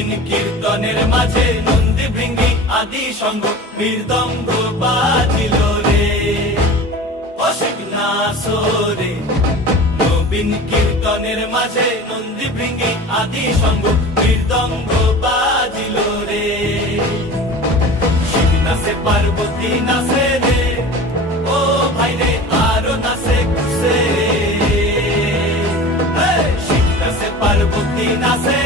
নবীন কীর্তনের মাঝে নন্দী ভৃঙ্গি আদি সঙ্গ মৃদঙ্গ বাজিল রে, অশেক নাসরে। নবীন কীর্তনের মাঝে নন্দী ভৃঙ্গি আদি সঙ্গ মৃদঙ্গ বাজিল রে। শিব নাচে পার্বতী নাচে রে, ও ভাই রে আরো নাচে খুশে। শিব নাচে পার্বতী নাচে